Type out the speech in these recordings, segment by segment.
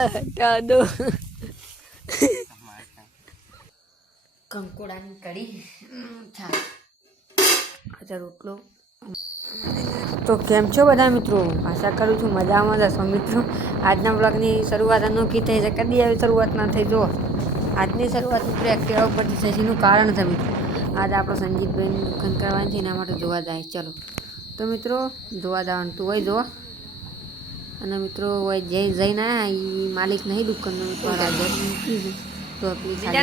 દો કંકોડાની કઢી રોટલો. તો કેમ છો બધા મિત્રો? આશા કરું છું મજામાં જશો મિત્રો. આજના બ્લોગની શરૂઆત અનોખી થઈ છે. કદી આવી શરૂઆત ના થઈ. જો આજની શરૂઆત મિત્રો એક્ટિવા ઉપરથી થઈ છે. એનું કારણ છે મિત્રો, આજે આપણે સંજીતભાઈની દુકાન કરવાની છે, એના માટે જોવા જાય. ચલો તો મિત્રો જોવા જવાનું તું હોય જોવા. અને મિત્રો જઈને એ માલિક નહીં દુકાનનો, મિત્રો તો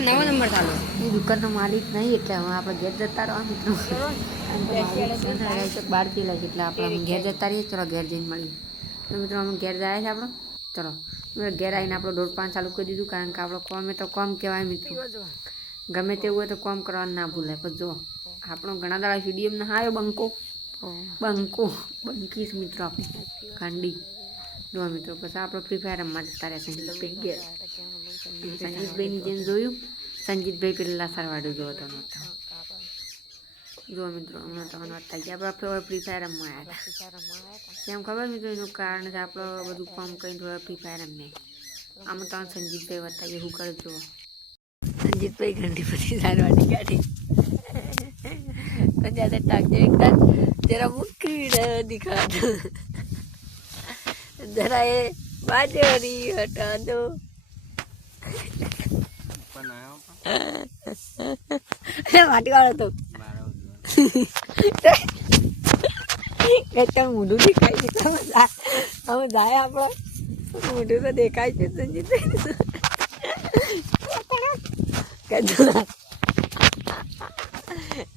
નવો નંબર ચાલો. એ દુકાનનો માલિક નહીં એટલે હવે આપણે ઘેર જતા રહો મિત્રો. બહાર પીલા છે એટલે આપણે ઘેર જતા રહીએ. ચલો ઘેર જઈને મળીએ. તો મિત્રો અમે ઘેર જાય છે આપણો. ચલો ઘેર આવીને આપણો દોડપાન ચાલુ કરી દીધું, કારણ કે આપણો કોમ એ તો કોમ કહેવાય મિત્રો. ગમે તેવું હોય તો કોમ કરવાનું ના ભૂલાય. પણ જો આપણો ઘણા દાડા વિડીયો ના આવ્યો બંકીશ મિત્રો આપણે ગાંડી જો મિત્રો. પછી આપણે ફ્રી ફાયર રમવા જતા રહ્યા સંજીતભાઈની જેમ જોયું. સંજીતભાઈ પેલા સરવાડું જોવો તો નહોતા. જો મિત્રો હમણાં તમને વાત થાય કે આપણે ફ્રી ફાયર રમવા આવ્યા હતા. કેમ ખબર મિત્રો? એનું કારણ છે આપણે બધું કામ કરીને થોડા ફ્રી ફાયર રમીએ. આમાં તમને સંજીતભાઈ બતાવીએ શું કરે જુઓ. સંજીતભાઈ ઘંટી પછી સારવાડી કાઢી તો જ્યાં ટાકજો એકદમ જરા મુક્કી દિખા દો, જરા એ બાજરી હટા દો. માટી વાળો તો મોઢું દેખાય છે. હવે જાય આપણો મોઢું તો દેખાય છે સંજીતભાઈ.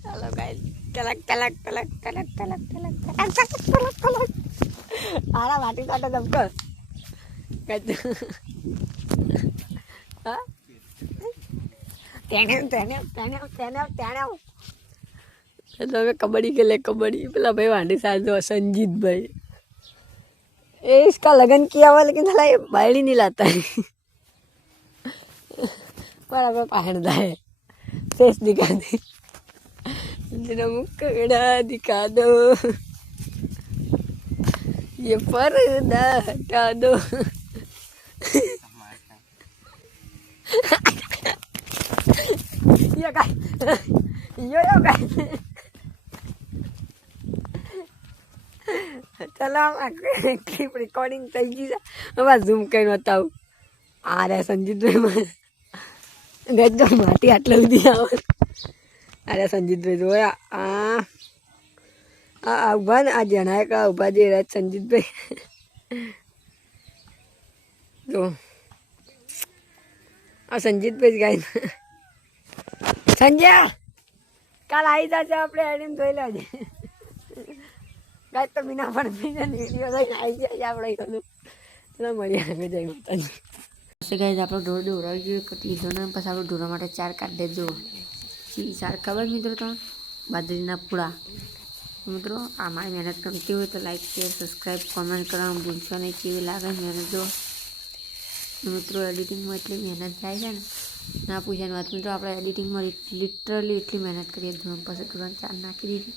ચાલો ગાય તલક તલક તલક તલક તલક તલક તલક આરા માટી કાઢો ધમકો તમે કબड्डी खेले कबड्डी. પેલા ભાઈ વાંડી साथ संजीत भाई इसका लगन किया हुआ लेकिन साला ये बायड़ी नहीं लाता है. बराबर पहनता है. फेस दिखा दे, जरा मुखड़ा दिखा दो, ये पर्दा हटा दो. ये काय यो काय चलो क्लिप रिकॉर्डिंग થઈ ગઈ છે. હવે ઝૂમ કરીને બતાવું. આ રે સંજીતભાઈ ગજો માટી આટલા સુધી આવે. અરે સંજીતભાઈ જોયા આ ઉભા ને આ જણાય કે ઉભા જે રાજ સંજીતભાઈ જો આ સંજીતભાઈ ગાય સંજ્યા કાલ આવી જશે. આપણે એડીને જોઈ લેજે ગાય તો બિના પણ વિડીયો લઈને આવી જાય આપણે કરું. ચલો મળીએ આગળ જઈ માતાજી. ગાય આપણો ઢોર દોરાવી જોઈએ કેટલી લીધો ને પછી આપણે ઢોરા માટે ચાર કાઢી દેજો. ચાર ખબર મિત્રો તમે બાજરીના પૂળા. મિત્રો આ મારી મહેનત ગમતી હોય તો લાઈક શેર સબસ્ક્રાઈબ કોમેન્ટ કરવાનું ભૂલશો નહીં. કેવી લાગે મહેનત જો મિત્રો. એડિટિંગમાં એટલી મહેનત થાય છે ને ના પૂછ્યાની વાત મિત્રો. આપણે એડિટિંગમાં લિટરલી એટલી મહેનત કરીએ ધોરણ પાસે ધોરણ 4 નાખી દીધી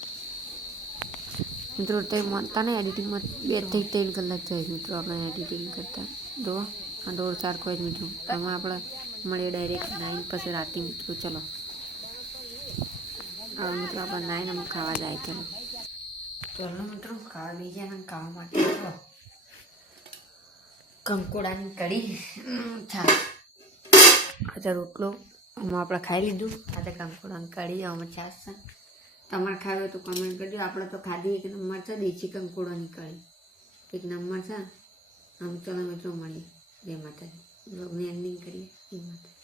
મિત્રો. તે માનતા નહીં એડિટિંગમાં 2 થી 3 કલાક જાય મિત્રો આપણે એડિટિંગ કરતા. જો આ દોઢ 4 કોઈ જ મિત્રો. એમાં આપણે મળીએ ડાયરેક્ટ 9 પછી રાતે મિત્રો. ચલો હવે મિત્રો આપણે 9 અમે ખાવા જાય. ચલો મિત્રો ખાવા બીજા ને ખાવા માટે કંકોડાની કઢી આજે રોટલો આમાં આપણે ખાઈ લીધું. આજે કંકોડાની કઢી આમાં છાશ છે. તમારે ખાવી હોય તો કમેન્ટ કરજો. આપણે તો ખાધી 1 નંબર છે. દેશી કંકોડાની કઢી 1 નંબર છે. આમ ચલો મિત્રો મળીએ. જય માતાજી. બ્લોગની એન્ડિંગ કરીએ. જય માતાજી.